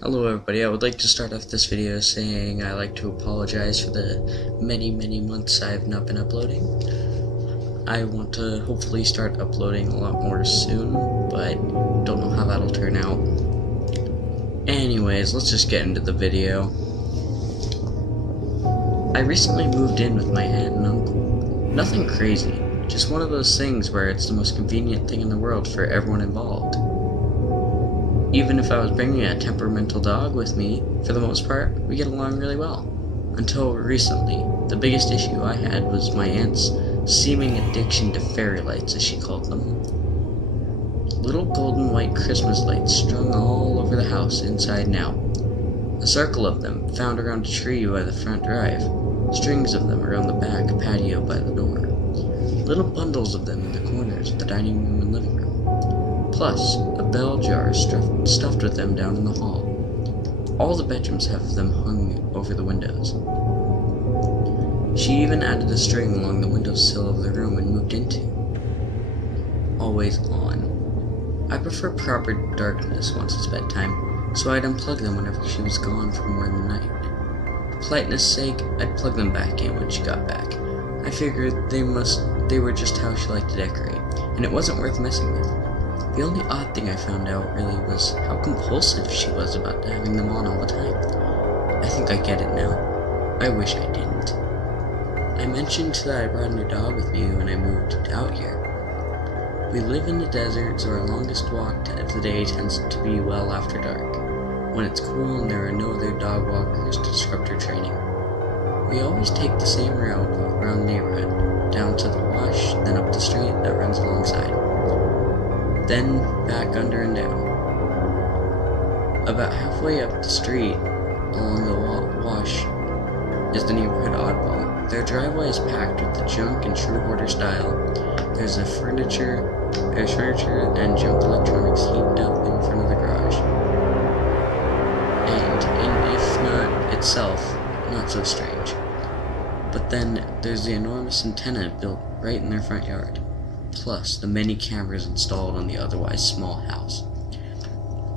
Hello everybody, I would like to start off this video saying I like to apologize for the many months I have not been uploading. I want to hopefully start uploading a lot more soon, but don't know how that'll turn out. Anyways, let's just get into the video. I recently moved in with my aunt and uncle. Nothing crazy, just one of those things where it's the most convenient thing in the world for everyone involved. Even if I was bringing a temperamental dog with me, for the most part, we get along really well. Until recently, the biggest issue I had was my aunt's seeming addiction to fairy lights, as she called them. Little golden white Christmas lights strung all over the house, inside and out. A circle of them found around a tree by the front drive, strings of them around the back patio by the door, little bundles of them in the corners of the dining room and living room. Plus, a bell jar stuffed with them down in the hall. All the bedrooms have them hung over the windows. She even added a string along the windowsill of the room we moved into. Always on. I prefer proper darkness once it's bedtime, so I'd unplug them whenever she was gone for more than the night. For politeness' sake, I'd plug them back in when she got back. I figured they were just how she liked to decorate, and it wasn't worth messing with. The only odd thing I found out really was how compulsive she was about having them on all the time. I think I get it now. I wish I didn't. I mentioned that I brought a new dog with me when I moved out here. We live in the desert, so our longest walk of the day tends to be well after dark, when it's cool and there are no other dog walkers to disrupt her training. We always take the same route around the neighborhood, down to the wash, then up the street that runs alongside. Then back under and down. About halfway up the street, along the wash, is the neighborhood oddball. Their driveway is packed with the junk in true hoarder style. There's furniture and junk electronics heaped up in front of the garage. And if not itself, not so strange. But then there's the enormous antenna built right in their front yard, plus the many cameras installed on the otherwise small house.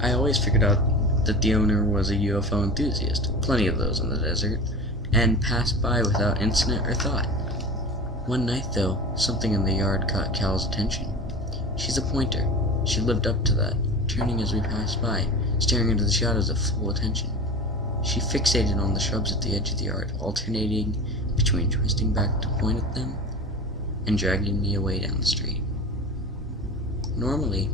I always figured out that the owner was a UFO enthusiast, plenty of those in the desert, and passed by without incident or thought. One night though, something in the yard caught Cal's attention. She's a pointer. She lived up to that, turning as we passed by, staring into the shadows of full attention. She fixated on the shrubs at the edge of the yard, alternating between twisting back to point at them and dragging me away down the street. Normally,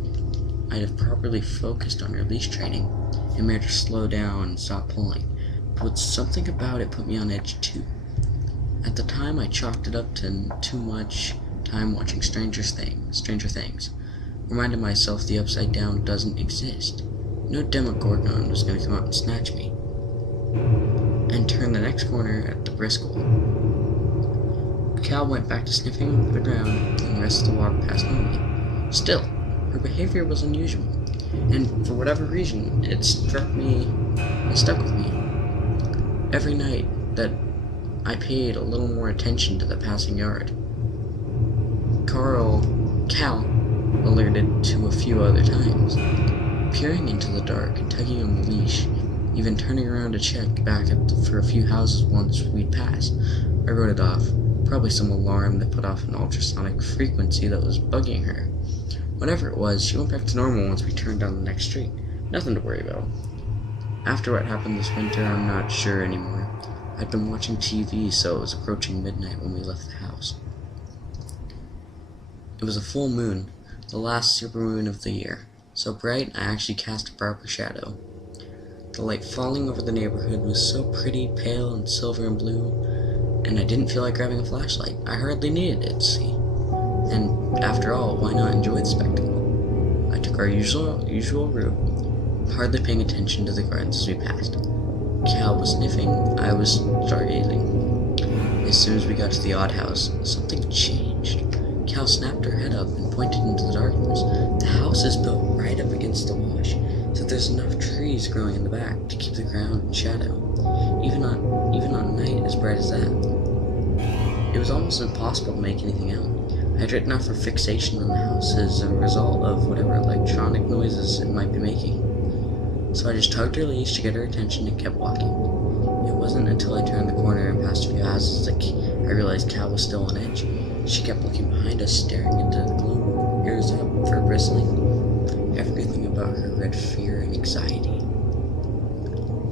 I'd have properly focused on her leash training and made her slow down and stop pulling, but something about it put me on edge too. At the time, I chalked it up to too much time watching Stranger Things, reminded myself the Upside Down doesn't exist. No Demogorgon was going to come out and snatch me, and turn the next corner at the Briscoe. Cal went back to sniffing over the ground, and the rest of the walk passed normally. Still, her behavior was unusual, and for whatever reason, it stuck with me. Every night that I paid a little more attention to the passing yard, Cal alerted to a few other times, peering into the dark and tugging on the leash, even turning around to check back for a few houses once we'd passed. I wrote it off. Probably some alarm that put off an ultrasonic frequency that was bugging her. Whatever it was, she went back to normal once we turned down the next street. Nothing to worry about. After what happened this winter, I'm not sure anymore. I'd been watching TV, so it was approaching midnight when we left the house. It was a full moon, the last supermoon of the year. So bright, I actually cast a proper shadow. The light falling over the neighborhood was so pretty, pale and silver and blue, and I didn't feel like grabbing a flashlight. I hardly needed it to see. And after all, why not enjoy the spectacle? I took our usual route, hardly paying attention to the gardens as we passed. Cal was sniffing, I was stargazing. As soon as we got to the odd house, something changed. Cal snapped her head up and pointed into the darkness. The house is built right up against the wash, so there's enough trees growing in the back to keep the ground in shadow, even on a night as bright as that. It was almost impossible to make anything out. I had written off her fixation on the house as a result of whatever electronic noises it might be making. So I just tugged her leash to get her attention and kept walking. It wasn't until I turned the corner and passed a few houses that I realized Cal was still on edge. She kept looking behind us, staring into the gloom, ears up, fur bristling. Everything about her read fear and anxiety.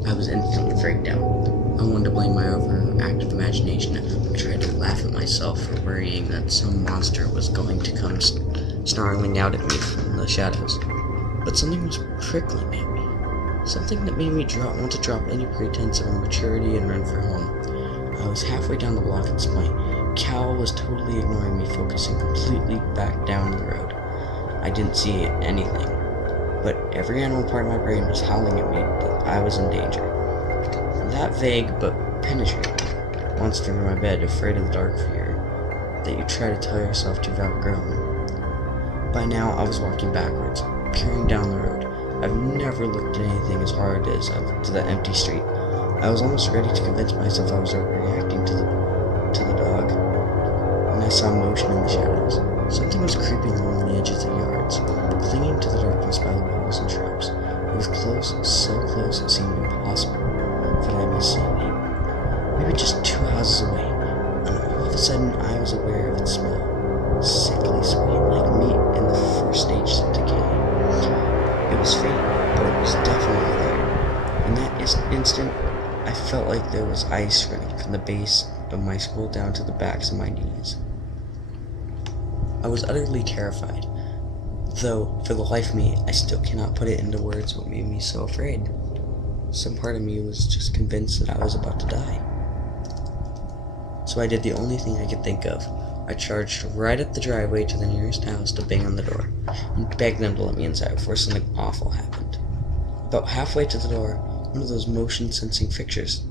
I was instantly freaked out. I wanted to blame my overactive imagination. I tried to laugh at myself for worrying that some monster was going to come snarling out at me from the shadows. But something was prickling at me. Something that made me want to drop any pretense of maturity and run for home. I was halfway down the block at this point. Cal was totally ignoring me, focusing completely back down the road. I didn't see anything, but every animal part of my brain was howling at me that I was in danger. That vague but penetrating, once under my bed, afraid of the dark fear that you try to tell yourself you've outgrown. By now, I was walking backwards, peering down the road. I've never looked at anything as hard as I looked to that empty street. I was almost ready to convince myself I was overreacting to the dog, when I saw motion in the shadows. Something was creeping along the edges of yards, clinging to the darkness by the walls and shrubs. It was close, so close it seemed impossible that I missed seeing it. Maybe just 2 houses away, and all of a sudden I was aware of its smell. Sickly sweet, like meat in the first stages of decay. It was faint, but it was definitely there. In that instant, I felt like there was ice running from the base of my skull down to the backs of my knees. I was utterly terrified, though for the life of me, I still cannot put it into words what made me so afraid. Some part of me was just convinced that I was about to die. So I did the only thing I could think of. I charged right up the driveway to the nearest house to bang on the door, and begged them to let me inside before something awful happened. About halfway to the door, one of those motion-sensing fixtures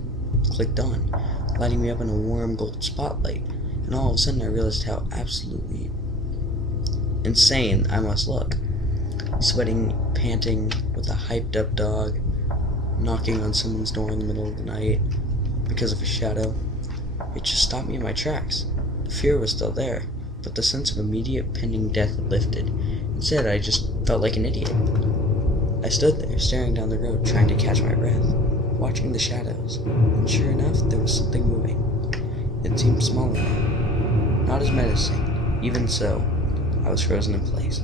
clicked on, lighting me up in a warm gold spotlight, and all of a sudden I realized how absolutely insane I must look. Sweating, panting, with a hyped-up dog, knocking on someone's door in the middle of the night because of a shadow. It just stopped me in my tracks. The fear was still there, but the sense of immediate pending death had lifted. Instead, I just felt like an idiot. I stood there, staring down the road, trying to catch my breath, watching the shadows, and sure enough, there was something moving. It seemed smaller now, not as menacing. Even so, I was frozen in place,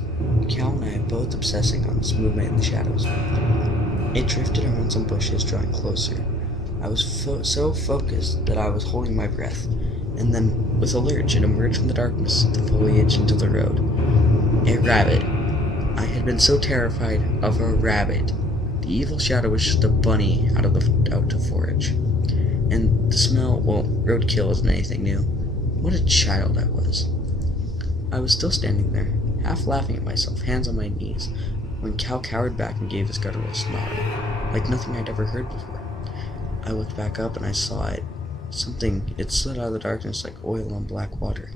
Cal and I both obsessing on this movement in the shadows. It drifted around some bushes, drawing closer. I was so focused that I was holding my breath, and then, with a lurch, it emerged from the darkness of the foliage into the road. A rabbit. I had been so terrified of a rabbit. The evil shadow was just a bunny out to forage. And the smell, well, roadkill isn't anything new. What a child I was. I was still standing there, half laughing at myself, hands on my knees, when Cal cowered back and gave his guttural snarl, like nothing I'd ever heard before. I looked back up and I saw it. It slid out of the darkness like oil on black water.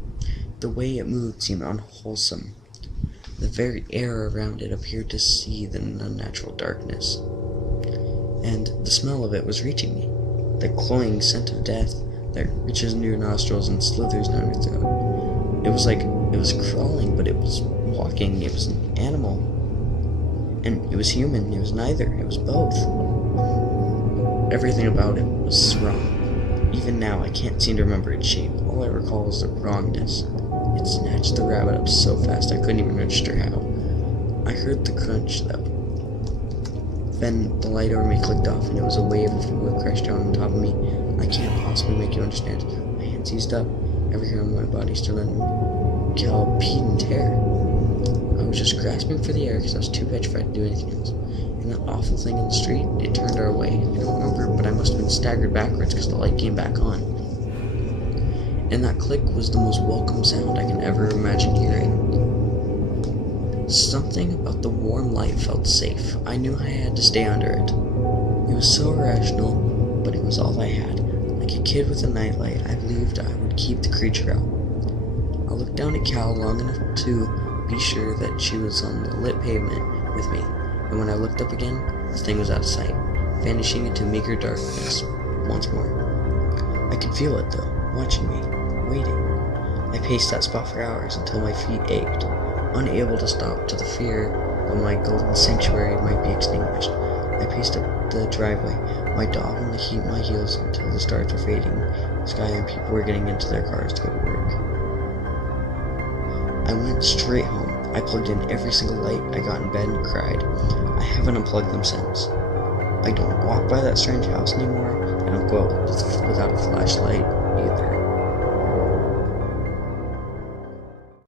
The way it moved seemed unwholesome. The very air around it appeared to seethe in unnatural darkness. And the smell of it was reaching me. The cloying scent of death that reaches into your nostrils and slithers down your throat. It was like it was crawling, but it was walking. It was an animal. And it was human. It was neither. It was both. Everything about it was wrong. Even now, I can't seem to remember its shape. All I recall is the wrongness. It snatched the rabbit up so fast I couldn't even register how. I heard the crunch, though. Then the light over me clicked off, and it was a wave of wood crashed down on top of me. I can't possibly make you understand. My hands seized up. Every hair on my body stood on me. Cal peed in terror. I was just grasping for the air because I was too petrified to do anything else. And that awful thing in the street, it turned our way. I don't remember, but I must have been staggered backwards because the light came back on. And that click was the most welcome sound I can ever imagine hearing. Something about the warm light felt safe. I knew I had to stay under it. It was so irrational, but it was all I had. Like a kid with a nightlight, I believed I would keep the creature out. I looked down at Cal long enough to be sure that she was on the lit pavement with me, and when I looked up again, the thing was out of sight, vanishing into meager darkness once more. I could feel it, though, watching me, waiting. I paced that spot for hours until my feet ached, unable to stop to the fear that my golden sanctuary might be extinguished. I paced up the driveway, my dog on the heat of my heels until the stars were fading the sky and people were getting into their cars to go to work. I went straight home. I plugged in every single light. I got in bed and cried. I haven't unplugged them since. I don't walk by that strange house anymore. I don't go out without a flashlight either.